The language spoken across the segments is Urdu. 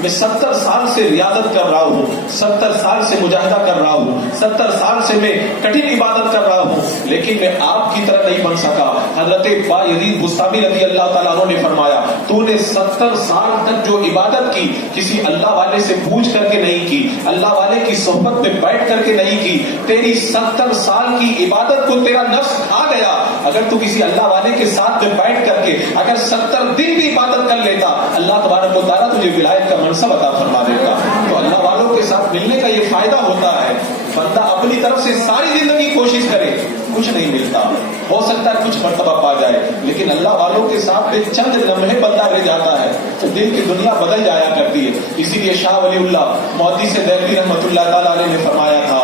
میں 70 سال سے ریاضت کر رہا ہوں، 70 سال سے مجاہدہ کر رہا ہوں، 70 سال سے میں کٹھن عبادت کر رہا ہوں، لیکن میں آپ کی طرح نہیں بن سکا۔ حضرت بایزید بستامی رضی اللہ تعالیٰ عنہ نے فرمایا تو نے 70 سال تک جو عبادت کی کسی اللہ والے سے پوچھ کر کے نہیں کی، اللہ والے کی صحبت میں بیٹھ کر کے نہیں کی، تیری 70 سال کی عبادت کو تیرا نفس کھا گیا۔ اگر تو کسی اللہ والے کے ساتھ میں بیٹھ کر کے اگر 70 دن بھی عبادت کر لیتا، اللہ تبارک و تعالیٰ تجھے ولایت کا منصب عطا فرما دے گا۔ تو اللہ والوں کے ساتھ ملنے کا یہ فائدہ ہوتا ہے، بندہ اپنی طرف سے ساری زندگی کوشش کرے، کچھ نہیں ملتا، ہو سکتا ہے کچھ مرتبہ پا جائے، لیکن اللہ والوں کے ساتھ میں چند لمحے بندہ رہ جاتا ہے تو دل کی دنیا بدل جایا کرتی ہے۔ اسی لیے شاہ ولی اللہ محدث دہلوی رحمۃ اللہ تعالیٰ علیہ نے فرمایا تھا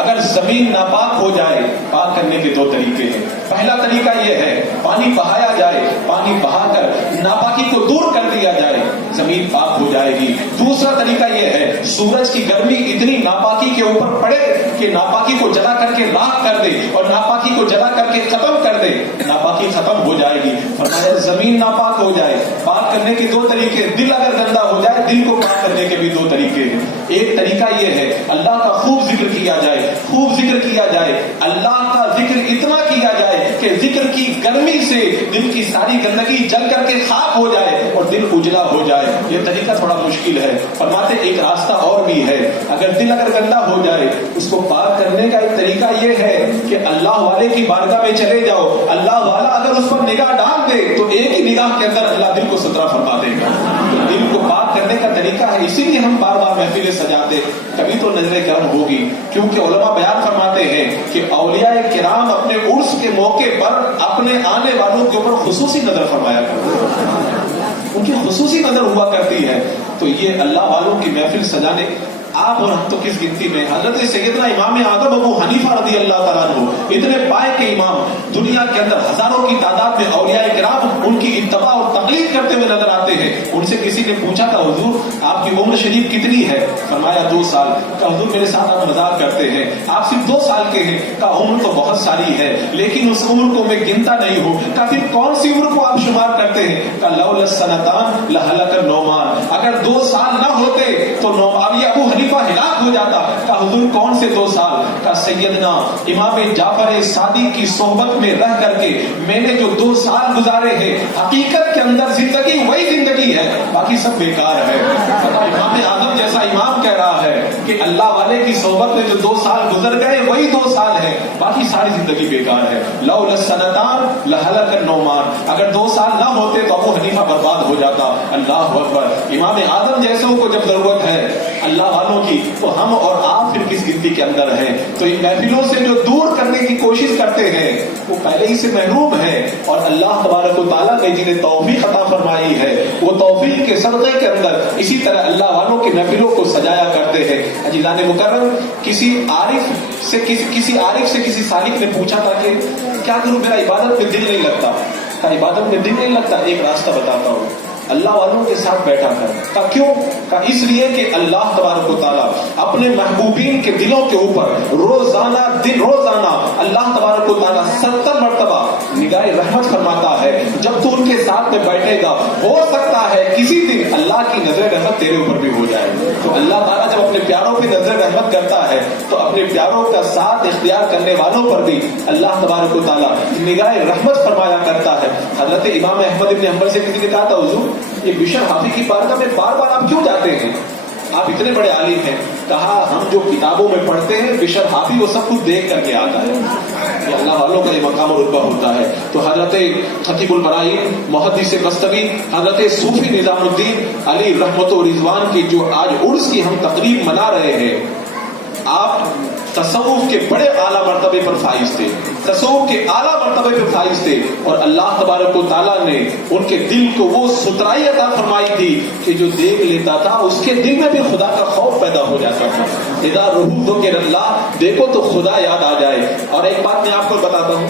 اگر زمین ناپاک ہو جائے پاک کرنے کے 2 طریقے ہیں۔ پہلا طریقہ یہ ہے پانی بہایا جائے، پانی بہا کر ناپاکی کو دور کر دیا جائے، زمین پاک ہو جائے گی۔ دوسرا طریقہ یہ ہے سورج کی گرمی اتنی ناپاکی کے اوپر پڑے کہ ناپاکی کو جلا کر کے راکھ کر دے اور ناپاکی کو جلا کر کے ختم کر دے، ناپاکی ختم ہو جائے گی۔ فرمایا زمین ناپاک ہو جائے، پاک کرنے کے 2 طریقے، دل اگر گندا ہو جائے دل کو پاک کرنے کے بھی 2 طریقے ہیں۔ ایک طریقہ یہ ہے اللہ کا خوب ذکر کیا جائے، خوب ذکر کیا جائے، اللہ کا ذکر اتنا کیا جائے کہ ذکر کی گرمی سے دل کی ساری گندگی جل کر کے خاک ہو جائے اور دل اجلا ہو جائے۔ یہ طریقہ تھوڑا مشکل ہے، فرماتے ایک راستہ اور بھی ہے، اگر دل اگر گندا ہو جائے اس کو پاک کرنے کا ایک طریقہ یہ ہے کہ اللہ والے کی بارگاہ میں چلے جاؤ، اللہ والا اگر اس پر نگاہ ڈال دے تو ایک ہی نگاہ کے اندر اللہ دل کو سترہ فرما دے گا۔ دل کو پاک کرنے کا طریقہ ہے، اسی لیے ہم بار بار محفلیں سجاتے، کبھی تو نظر کرم ہوگی، کیونکہ علماء بیان فرماتے ہیں کہ اولیاء کرام اپنے عرس کے موقع پر اپنے آنے والوں کے اوپر خصوصی نظر فرمایا کرتے ہیں، ان کی خصوصی نظر ہوا کرتی ہے۔ تو یہ اللہ والوں کی محفل سجانے آپ اور ہم تو کس گنتی میں، حضرت سیدنا امام اعظم ابو حنیفہ رضی اللہ تعالیٰ عنہ اتنے پائے کے امام، دنیا کے اندر ہزاروں کی تعداد میں اولیاء کرام ان کی اتباع اور تقلید کرتے ہوئے نظر آتے ہیں۔ ان سے کسی نے پوچھا تھا حضور آپ کی عمر شریف کتنی ہے؟ فرمایا 2 سال۔ کہا حضور میرے ساتھ آپ مذاق کرتے ہیں، آپ صرف 2 سال کے ہیں؟ کہا عمر تو بہت ساری ہے لیکن اس عمر کو میں گنتا نہیں ہوں۔ کہا پھر کون سی عمر کو آپ شمار کرتے ہیں؟ کہا لولا السنتان لہلک النعمان، اگر 2 سال نہ ہوتے تو ابو حنیفہ ہلاک ہو جاتا۔ کہا حضور کون سے 2 سال؟ کہا سیدنا امام جعفر صادق کی صحبت میں رہ کر کے میں نے جو 2 سال گزارے ہیں، حقیقت کے اندر زندگی وہی زندگی ہے، باقی سب بیکار ہے۔ امام اعظم جیسا امام کہہ رہا ہے کہ اللہ والے کی صحبت میں جو 2 سال گزر گئے وہی 2 سال ہے، باقی ساری زندگی بیکار ہے۔ لولا السنتان لہلک النعمان، اگر 2 سال نہ ہوتے تو ابو حنیفہ برباد ہو جاتا۔ اللہ اکبر، امام اعظم جیسوں کو جب ضرورت ہے اللہ والوں کی تو ہم اور آپ پھر کس گنتی کے اندر ہیں؟ تو ان محفلوں سے جو دور کرنے کی کوشش کرتے ہیں وہ پہلے ہی سے محروم ہے، اور اللہ تبارک و تعالیٰ نے جنہیں توفیق عطا فرمائی ہے وہ توفیق کے صدقے کے اندر اسی طرح اللہ والوں کے محفلوں کو سجایا کرتے ہیں۔ عزیزان مکرم، کسی عارف سے کسی سالک نے پوچھا تھا کہ کیا کروں میرا عبادت میں دل نہیں لگتا؟ کہا عبادت میں دل نہیں لگتا، ایک راستہ بتاتا ہوں، اللہ والوں کے ساتھ بیٹھا کر۔ کہا کیوں؟ کہا اس لیے کہ اللہ تبارک و تعالیٰ اپنے محبوبین کے دلوں کے اوپر روزانہ اللہ تبارک و تعالیٰ 70 مرتبہ نگاہ رحمت فرماتا ہے۔ جب تو ان کے ساتھ میں بیٹھے گا ہو سکتا ہے کسی دن اللہ کی نظر رحمت تیرے اوپر بھی ہو جائے۔ تو اللہ تعالیٰ جب اپنے پیاروں پہ نظر رحمت کرتا ہے تو اپنے پیاروں کا ساتھ اختیار کرنے والوں پر بھی اللہ تبارک و تعالیٰ نگاہ رحمت فرمایا کرتا ہے۔ حضرت امام احمد بن حنبل سے کسی نے کہا تھا حضور یہ بشر حافی کی بارگاہ میں بار بار آپ کیوں جاتے ہیں؟ آپ اتنے بڑے عالم ہیں۔ کہا ہم جو کتابوں میں پڑھتے ہیں بشر حافی وہ سب کچھ دیکھ کر کے آتا ہے، یہ اللہ والوں کا یہ مقام و رتبہ ہوتا ہے۔ تو حضرت خطیب البراہیم محدث بستمی حضرت صوفی نظام الدین علی رحمت و رضوان کی جو آج عرس کی ہم تقریب منا رہے ہیں، آپ تصوف کے بڑے اعلیٰ مرتبے پر فائز تھے، تصوف کے اعلیٰ مرتبے پر فائز تھے، اور اللہ تبارک و تعالیٰ نے ان کے دل کو وہ سترائی عطا فرمائی تھی کہ جو دیکھ لیتا تھا اس کے دل میں بھی خدا کا خوف پیدا ہو جاتا تھا۔ اذا رہو ذکر اللہ، دیکھو تو خدا یاد آ جائے۔ اور ایک بات میں آپ کو بتاتا ہوں،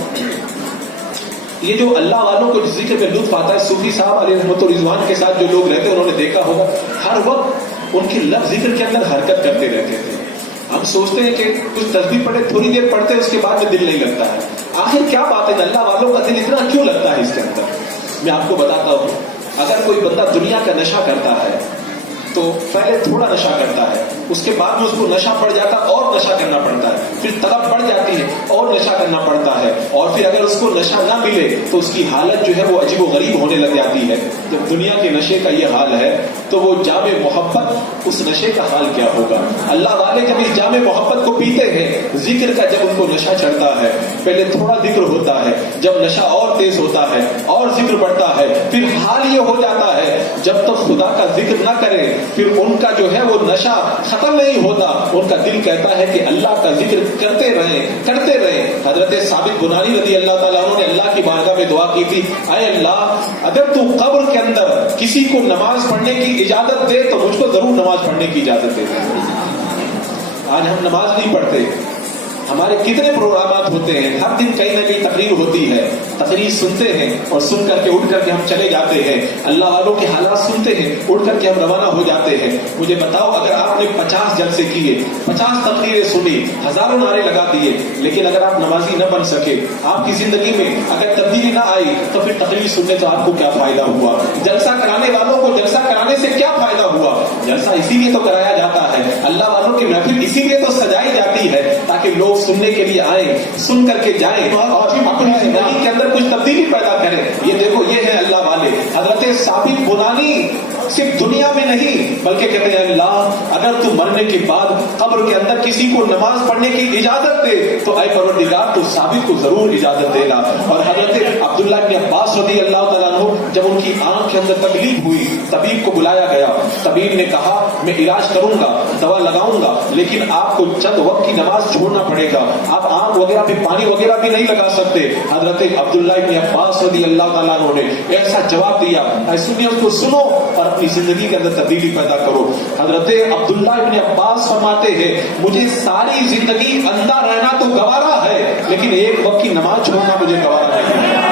یہ جو اللہ والوں کو جس ذکر میں لطف آتا ہے، صوفی صاحب علیہ رحمت و رضوان کے ساتھ جو لوگ رہتے ہیں انہوں نے دیکھا ہوگا ہر وقت ان کے لفظ ذکر کے اندر حرکت کرتے رہتے تھے۔ ہم سوچتے ہیں کہ کچھ تسبیح پڑھے، تھوڑی دیر پڑھتے ہیں اس کے بعد میں دل نہیں لگتا ہے، آخر کیا بات ہے اللہ والوں کا دل اتنا کیوں لگتا ہے اس کے اندر؟ میں آپ کو بتاتا ہوں، اگر کوئی بندہ دنیا کا نشہ کرتا ہے، تو پہلے تھوڑا نشہ کرتا ہے, اس کے بعد میں اس کو نشہ پڑ جاتا ہے اور نشہ کرنا پڑتا ہے, پھر طلب بڑھ جاتی ہے اور نشہ کرنا پڑتا ہے, اور پھر اگر اس کو نشہ نہ ملے تو اس کی حالت جو ہے وہ عجیب و غریب ہونے لگ جاتی ہے. جب دنیا کے نشے کا یہ حال ہے تو وہ جام محبت اس نشے کا حال کیا ہوگا. اللہ والے جب اس جام محبت کو پیتے ہیں, ذکر کا جب ان کو نشہ چڑھتا ہے, پہلے تھوڑا ذکر ہوتا ہے, جب نشہ اور تیز ہوتا ہے اور ذکر بڑھتا ہے, پھر حال یہ ہو جاتا ہے جب تک خدا کا ذکر نہ کرے پھر ان کا جو ہے وہ نشہ ختم نہیں ہوتا. ان کا دل کہتا ہے کہ اللہ کا ذکر کرتے رہیں. حضرت ثابت بنانی رضی اللہ تعالیٰ عنہ نے اللہ کی بارگاہ میں دعا کی تھی, اے اللہ اگر تو قبر کے اندر کسی کو نماز پڑھنے کی اجازت دے تو مجھ کو ضرور نماز پڑھنے کی اجازت دے. آج ہم نماز نہیں پڑھتے. ہمارے کتنے پروگرامات ہوتے ہیں, ہر دن کہیں نہ کہیں تقریر ہوتی ہے, تقریر سنتے ہیں اور سن کر کے اٹھ کر کے ہم چلے جاتے ہیں. اللہ والوں کے حالات سنتے ہیں, اٹھ کر کے ہم روانہ ہو جاتے ہیں. مجھے بتاؤ, اگر آپ نے 50 جلسے کیے, 50 تقریریں سنی, ہزاروں نعرے لگا دیے, لیکن اگر آپ نمازی نہ بن سکے, آپ کی زندگی میں اگر تبدیلی نہ آئی, تو پھر تقریر سننے سے آپ کو کیا فائدہ ہوا؟ جلسہ کرانے والوں کو جلسہ کرانے سے کیا فائدہ ہوا؟ جلسہ اسی لیے تو کرایا جاتا ہے, اللہ والوں کی محفل اسی لیے تو سجائی جاتی ہے تاکہ لوگ سننے کے لیے آئیں, سن کر کے جائیں اور اپنی زندگی کے اندر کچھ تبدیلی پیدا کریں. یہ دیکھو, یہ ہے اللہ والے. حضرت ثابت بنانی صرف دنیا میں نہیں بلکہ کہتے ہیں, اللہ اگر تو مرنے کے بعد قبر کے اندر کسی کو نماز پڑھنے کی اجازت دے تو اے پروردگار تو ثابت کو ضرور اجازت دینا. اور حضرت عبداللہ بن عباس رضی اللہ تعالیٰ عنہ جب ان کی آنکھ کے اندر تکلیف ہوئی, طبیب کو بلایا گیا. طبیب نے کہا میں علاج کروں گا, دوا لگاؤں گا, لیکن آپ کو چند وقت کی نماز چھوڑنا پڑے گا, آپ آنکھ وغیرہ پہ پانی وغیرہ بھی نہیں لگا سکتے. حضرت عبداللہ بن عباس رضی اللہ تعالیٰ عنہ نے ایسا جواب دیا, سنیے اس کو سنو اور اپنی زندگی کے اندر تبدیلی پیدا کرو. حضرت عبداللہ بن عباس فرماتے ہیں, مجھے ساری زندگی اندھا رہنا تو گوارا ہے, لیکن ایک وقت کی نماز چھوڑنا مجھے گوارا نہیں ہے.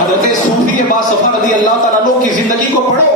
حضرت صوفی باصفا رضی اللہ تعالیٰ عنہ کی زندگی کو پڑھو.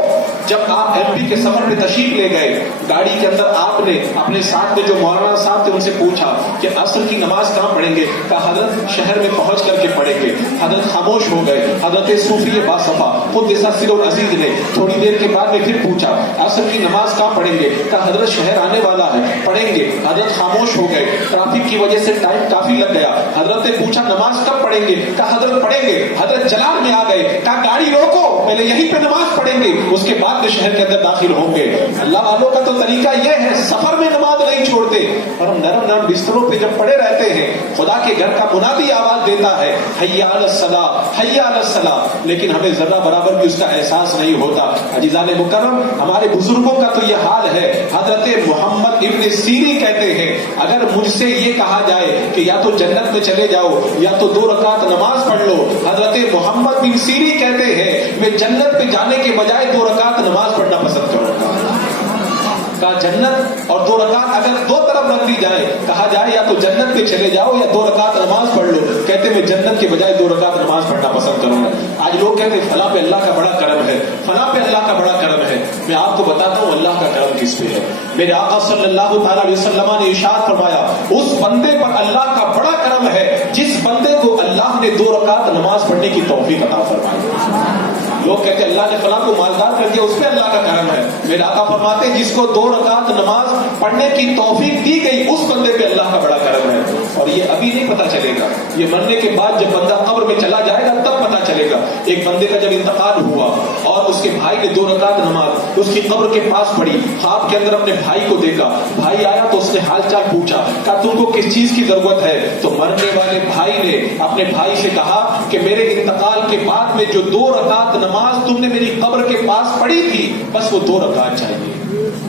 جب آپ ایم پی کے سفر میں تشریف لے گئے, گاڑی کے اندر آپ نے اپنے ساتھ میں جو مولانا صاحب تھے ان سے پوچھا کہ عصر کی نماز کہاں پڑھیں گے؟ کہا حضرت شہر میں پہنچ کر کے پڑھیں گے. حضرت خاموش ہو گئے. حضرت صوفی باصفا قدس سر العزیز نے تھوڑی دیر کے بعد میں پھر پوچھا عصر کی نماز کہاں پڑھیں گے؟ کہا حضرت شہر آنے والا ہے, پڑھیں گے. حضرت خاموش ہو گئے. ٹریفک کی وجہ سے ٹائم کافی لگ گیا. حضرت نے پوچھا نماز کب پڑھیں گے؟ کہا حضرت پڑھیں گے. حضرت جلال میں آ گئے. کہا گاڑی روکو, پہلے یہیں پہ نماز پڑھیں گے, اس کے بعد میں شہر کے اندر داخل ہوں گے. اللہ والوں کا تو طریقہ یہ ہے, سفر میں نماز نہیں چھوڑتے. اور ہم نرم بستروں پہ جب پڑے رہتے ہیں, خدا کے گھر کا منادی آواز دیتا ہے حی علی الصلاۃ حی علی الصلاۃ, لیکن ہمیں ذرہ برابر بھی اس کا احساس نہیں ہوتا. عزیزان مکرم, ہمارے بزرگوں کا تو یہ حال ہے. حضرت محمد ابن سیری کہتے ہیں, اگر مجھ سے یہ کہا جائے کہ یا تو جنت میں چلے جاؤ یا تو 2 رکعت نماز پڑھ لو, حضرت محمد بن سیری کہتے ہیں میں جنت میں جانے کے بجائے 2 رکعت نماز پڑھنا پسند کروں گا. کہا جنت اور 2 رکعت اگر 2 طرف رکھ دی جائے, کہا جائے یا تو جنت میں چلے جاؤ یا 2 رکعت نماز پڑھ لو, کہتے میں جنت کے بجائے 2 رکعت نماز پڑھنا پسند کروں گا. آج لوگ کہتے ہیں فلاں پہ اللہ کا بڑا کرم ہے, فلاں پہ اللہ کا بڑا کرم ہے. میں آپ کو بتاتا ہوں اللہ کا کرم کس پہ ہے. میرے آقا صلی اللہ تعالی علیہ وسلم نے ارشاد فرمایا, اس بندے پر اللہ کا بڑا کرم ہے جس بندے کو اللہ نے 2 رکعت نماز پڑھنے کی توفیق عطا فرمائی. لوگ کہتے ہیں اللہ نے فلاں کو مالدار کر دیا, اس پہ اللہ کا کرم ہے. میرے آقا فرماتے جس کو 2 رکعت نماز پڑھنے کی توفیق دی گئی اس بندے پہ اللہ کا بڑا کرم ہے. اور یہ ابھی نہیں پتا چلے گا, یہ مرنے کے بعد جب بندہ قبر میں چلا جائے گا تب پتا چلے گا. ایک بندے کا جب انتقال ہوا اور اس کے بھائی نے 2 رکعت نماز اس کی قبر کے پاس پڑھی, خواب کے اندر اپنے بھائی کو دیکھا, بھائی آیا تو اس نے حال چال پوچھا, کہا تم کو کس چیز کی ضرورت ہے؟ تو مرنے والے بھائی نے اپنے بھائی سے کہا کہ میرے انتقال کے بعد میں جو 2 رکعت نماز تم نے میری قبر کے پاس پڑھی تھی بس وہ 2 رکعت چاہیے.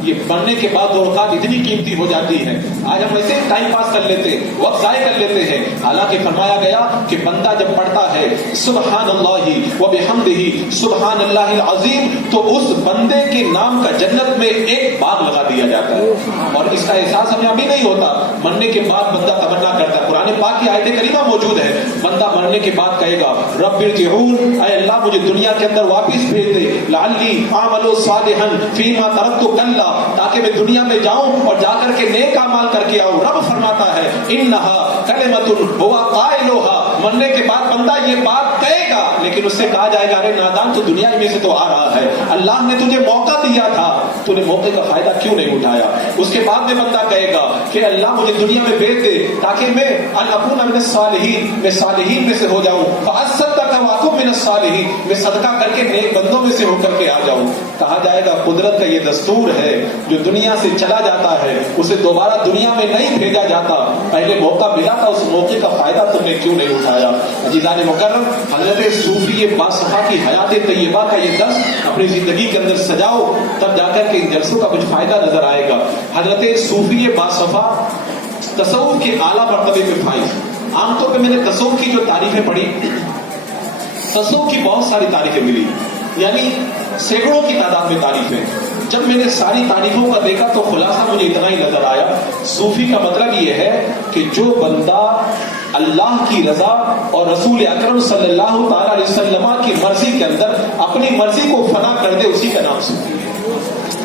یہ مرنے کے بعد 2 رکعت اتنی قیمتی ہو جاتی ہے. آج ہم ایسے ٹائم پاس کر لیتے, وقت ضائع کر لیتے ہیں. حالانکہ فرمایا گیا کہ بندہ جب پڑھتا ہے سبحان اللہ و بحمدہ سبحان اللہ العظیم, تو اس بندے کے نام کا جنت میں ایک باغ لگا دیا جاتا ہے. اور اس کا احساس ہمیں ابھی نہیں ہوتا. مرنے کے بعد بندہ تمنا کرتا ہے, قرآن پاک کی آیت کریمہ موجود ہے, بندہ مرنے کے بعد کہے گا رب ارجعون, اے اللہ مجھے دنیا کے اندر واپس بھیج دے, لعلی اعمل صالحا فیما ترکت کلا, تاکہ میں دنیا میں جاؤں اور جا کر کے نیک اعمال کر کے آؤں. رب فرماتا ہے انہا کلمۃ هو قائلها, مرنے کے بعد بندہ یہ بات کہے گا, لیکن اس سے کہا جائے گا ارے نادان تو دنیا میں سے تو آ رہا ہے, اللہ نے تجھے موقع دیا تھا, تو نے موقع کا فائدہ کیوں نہیں اٹھایا؟ اس کے بعد میں بندہ کہے گا کہ اللہ مجھے دنیا میں بھیج دے تاکہ میں اکون من الصالحین، میں صالحین میں سے ہو جاؤں، فاصدق واکن من الصالحین، میں صدقہ کر کے نیک بندوں میں سے ہو کر کے آ جاؤں۔ کہا جائے گا قدرت کا یہ دستور ہے، جو دنیا سے چلا جاتا ہے اسے دوبارہ دنیا میں نہیں بھیجا جاتا، پہلے موقع ملا تھا، اس موقع کا فائدہ تم نے کیوں نہیں اٹھایا؟ عزیزان مکرم، حضرت صوفی باصفا کی حیات طیبہ کا یہ درس اپنی زندگی کے اندر سجاؤ، تب جا کر کے ان جلسوں کا کچھ فائدہ نظر آئے گا۔ حضرت صوفی باصفا تصوف کے اعلیٰ مرتبے پہ فائز۔ عام طور پہ میں نے تصوف کی جو تعریفیں پڑھی، تصوف کی بہت ساری تعریفیں ملی، یعنی سینکڑوں کی تعداد میں تعریفیں۔ جب میں نے ساری تعریفوں کا دیکھا تو خلاصہ مجھے اتنا ہی نظر آیا، صوفی کا مطلب یہ ہے کہ جو بندہ اللہ کی رضا اور رسول اکرم صلی اللہ تعالی علیہ وسلم کی مرضی کے اندر اپنی مرضی کو فنا کر دے، اسی کا نام صوفی ہے۔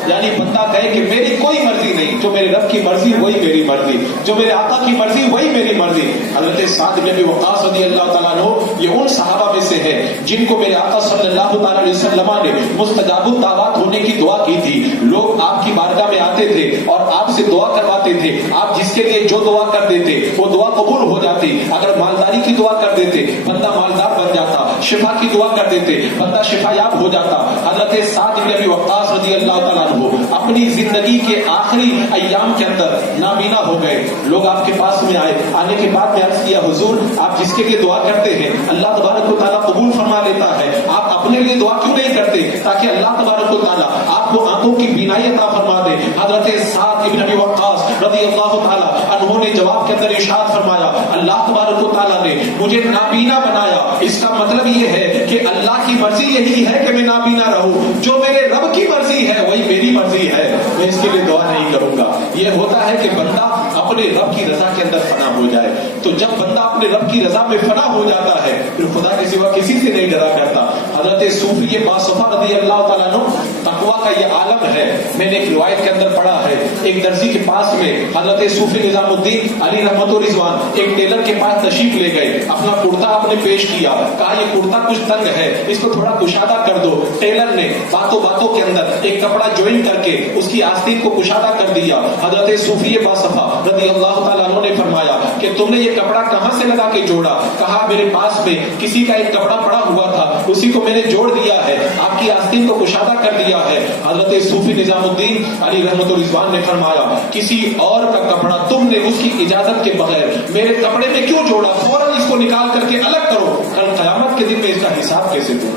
یعنی بندہ کہے کہ میری کوئی مرضی نہیں، جو میرے رب کی مرضی وہی میری مرضی، جو میرے آقا کی مرضی وہی میری مرضی۔ حضرت سعد بن ابی وقاص رضی اللہ تعالیٰ عنہ یہ ان صحابہ میں سے ہے جن کو میرے آقا صلی اللہ تعالیٰ علیہ وسلم نے مستجاب الدعوات ہونے کی دعا کی تھی۔ لوگ آپ کی بارگاہ میں آتے تھے اور آپ سے دعا کرواتے تھے، آپ جس کے لیے جو دعا کر دیتے وہ دعا قبول ہو جاتی۔ اگر مالداری کی دعا کر دیتے بندہ مالدار بن جاتا، شفا کی دعا کر دیتے بندہ شفا یاب ہو جاتا۔ حضرت سعد بن ابی وقاص رضی اللہ تعالیٰ عنہ اپنی زندگی کے آخری ایام کے اندر نابینا ہو گئے۔ لوگ آپ کے پاس میں آئے، آنے کے بعد میں عرض کیا حضور آپ جس کے لیے دعا کرتے ہیں اللہ تبارک و تعالیٰ قبول فرما لیتا ہے، آپ اپنے لیے دعا کیوں نہیں کرتے تاکہ اللہ تبارک و تعالیٰ آپ کو آنکھوں کی بینائی عطا فرما دے؟ حضرت سعد بن ابی وقاص رضی اللہ تعالیٰ عنہ نے جواب کے اندر ارشاد فرمایا، اللہ تبارک و تعالیٰ نے مجھے نابینا بنایا، اس کا مطلب یہ ہے کہ اللہ کی مرضی یہی ہے کہ میں نابینا رہوں، جو میرے رب کی مرضی ہے وہی میری مرضی ہے، میں اس کے لیے دعا نہیں کروں گا۔ یہ ہوتا ہے کہ بندہ اپنے رب کی رضا کے اندر فنا ہو جائے۔ تو جب بندہ اپنے رب کی رضا میں فنا ہو جاتا ہے پھر خدا کے سوا کسی سے نہیں ڈرا کرتا۔ حضرت صوفی باصفا رضی اللہ تعالیٰ عنہ تقویٰ کا یہ عالم ہے۔ میں نے ایک روایت کے اندر پڑھا ہے، ایک درزی کے پاس میں حضرت صوفی نظام الدین علی رحمت و رضوان ایک ٹیلر کے پاس تشریف لے گئے، اپنا کرتا آپ نے پیش کیا، کہا یہ کرتا کچھ تنگ ہے، اس کو تھوڑا کشادہ کر دو۔ ٹیلر نے باتوں باتوں کے اندر ایک کپڑا جوائن کر کے اس کی آستین کو کشادہ کر دیا۔ حضرت صوفی باصفا رضی اللہ تعالیٰ عنہ نے فرمایا کہ تم نے یہ کپڑا کہاں سے لگا کے جوڑا؟ کہا میرے پاس میں کسی کا ایک کپڑا پڑا ہوا تھا، اسی کو میں نے جوڑ دیا ہے، آپ کی آستین کو کشادہ کر دیا ہے۔ حضرت صوفی نظام الدین علی رحمت الرضوان نے فرمایا کسی اور کا کپڑا تم نے اس کی اجازت کے بغیر میرے کپڑے میں کیوں جوڑا؟ فوراً اس کو نکال کر کے الگ کرو، کل قیامت کے دن میں اس کا حساب کیسے دوں؟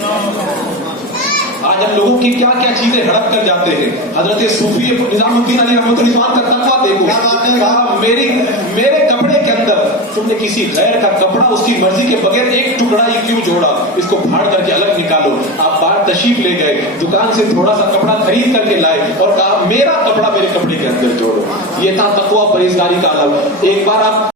آج ہم لوگوں کی کیا کیا چیزیں ہڑپ کر جاتے ہیں۔ حضرت صوفی نظام الدین علی رحمۃ الرضوان کا تقویٰ دیکھو، کہا میرے کپڑے کے اندر تم نے کسی غیر کا کپڑا اس کی مرضی کے بغیر ایک ٹکڑا ہی کیوں جوڑا؟ اس کو پھاڑ کر کے الگ نکالو۔ آپ باہر تشریف لے گئے، دکان سے تھوڑا سا کپڑا خرید کر کے لائے اور کہا میرا کپڑا میرے کپڑے کے اندر جوڑو۔ یہ تھا تقویٰ پرہیزگاری کا عالم۔ ایک بار آپ